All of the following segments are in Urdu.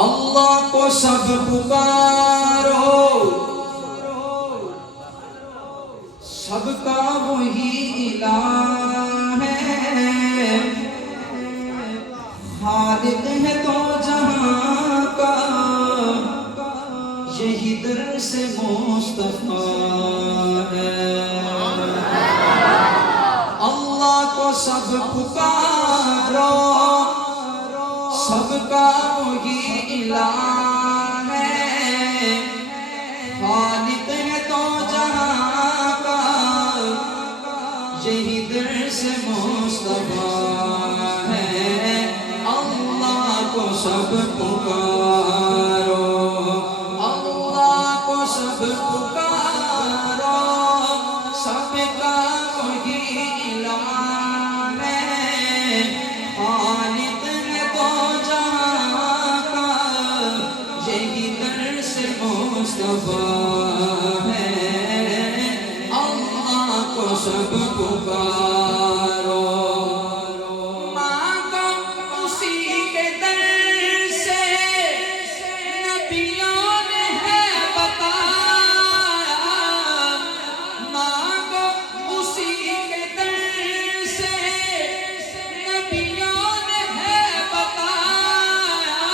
اللہ کو سب پکارو، سب کا وہی الہ ہے، خالق ہے تو جہاں کا، یہی درس مصطفیٰ ہے۔ اللہ کو سب پکارو، سب کا وہی الہ ہے، خالق ہے تو جہاں کا، یہی درس مصطفیٰ ہے۔ اللہ کو سب پکارو، اللہ کو سب پکارو، سب کا وہی الہ ہے، خالق ہے تو جہاں کا، یہی درس مصطفیٰ ہے۔ اللہ کو سب پکارو، مانگو اسی کے در سے، نبیوں نے ہے بتایا، مانگو اسی کے در سے، نبیوں نے ہے بتایا،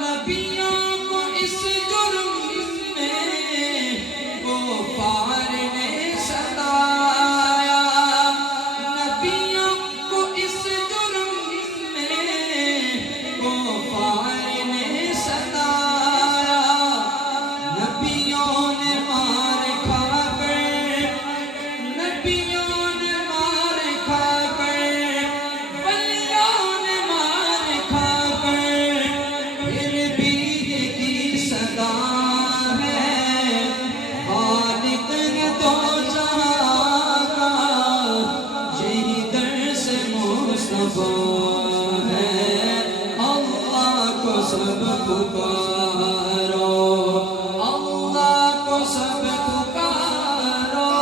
نبیوں کو اس جرم میں کفار نے ستایا، نبیوں کو اس جرم میں کفار نے ستایا، نبیوں نے مار کھا کر، نبیوں نے مار کھا کر، ولیوں نے مار کھا کر، پھر بھی یہی صدا ہے، خالق ہے تو جہاں کا، یہی درس مصطفیٰ ہے۔ اللہ کو سب پکارو، اللہ کو سب پکارو،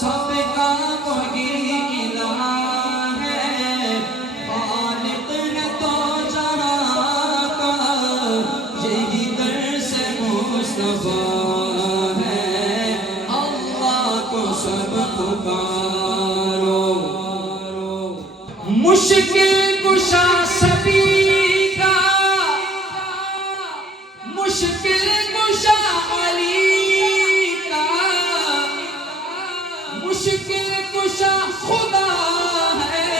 سب کا وہی الہ ہے، خالق ہے تو جہاں کا، یہی درس مصطفیٰ ہے۔ اللہ کو سب پکارو، مشکل کشا سبھی کا، مشکل کشا علی کا، مشکل کشا خدا ہے،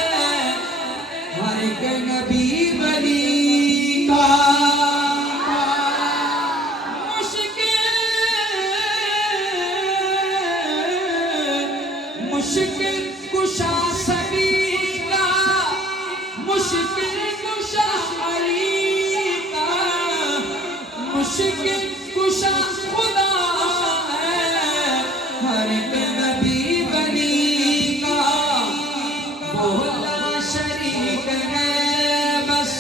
ہر ایک نبی ولی کا، مشکل کشا سبھی کا، مشکل کشا علی کا، مشکل کشا خدا ہے، ہر ایک نبی ولی کا، بولا شریک ہے بس،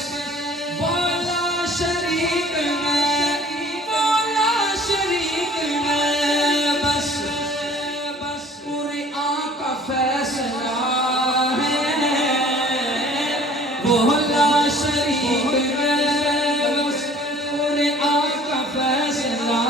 بولا شریک ہے، بولا شریک ہے بس، قرآن کا فیصلہ ہے، بولا شریک ہے بس، قرآن کا فیصلہ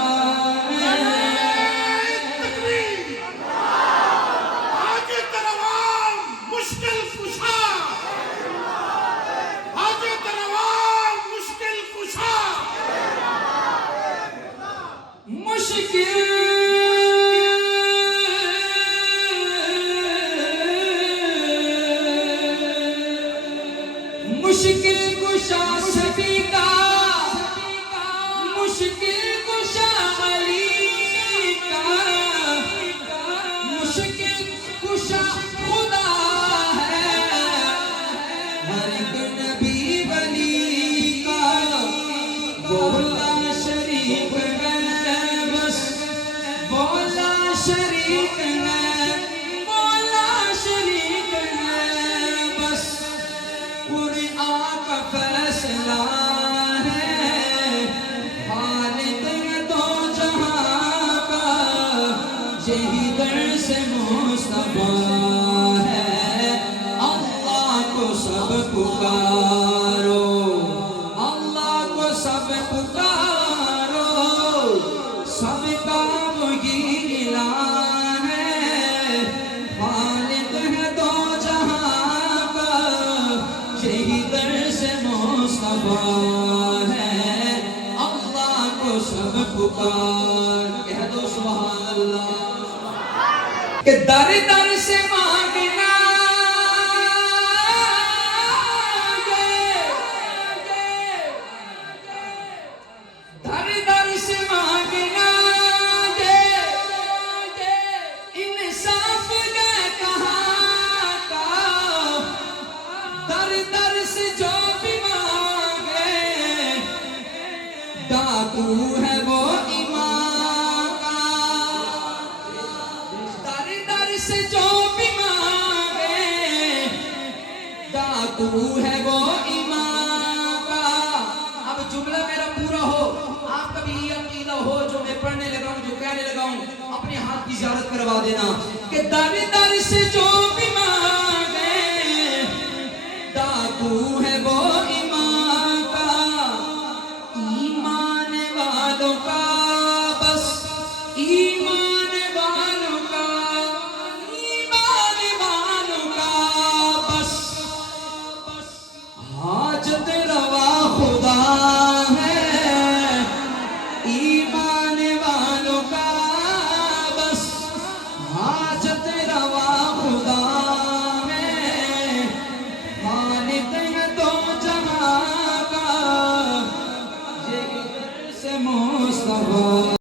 سب پکارو سب کا وہی الہ ہے خالق ہے دو جہاں کا یہی درس مصطفیٰ ہے اللہ کو سب پکار کہہ دو سبحان اللہ کہ در در سے مانگنا ڈاکو ہے وہ ایمان کا در در سے جو بھی مانگے ڈاکو ہے وہ ایمان کا اب جملہ میرا پورا ہو آپ کا بھی یہ عقیدہ ہو جو میں پڑھنے لگا ہوں جو کہنے لگا ہوں اپنے ہاتھ کی زیارت کروا دینا کہ در در سے جو بھی مانگے ڈاکو ہے وہ ایمان کا حاجت روا خدا ہے ایمان والوں کا بس حاجت روا خدا ہے خالق ہے دو جہاں کا یہ درس مصطفیٰ